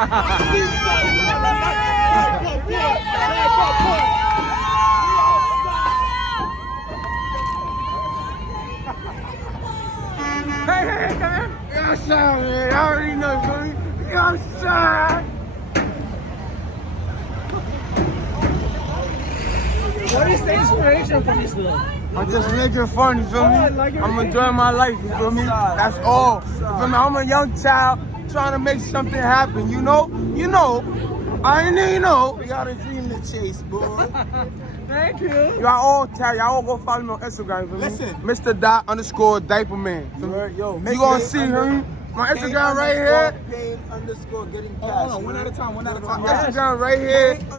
Hey, come here. Outside, man. I already know, baby. Outside. What is the inspiration for this little? I'm just making fun, you feel me? I'm enjoying my life, you feel me? That's all. You feel me? I'm a young child trying to make something happen, you know? I know. You got a dream to chase, boy. Thank you. Y'all all go follow me on Instagram, you feel me? Listen. Mr. Diaper Man. Yo, You gonna see him? My Instagram right here. Pain _getting cash. Hold on, one at a time. My Instagram right here.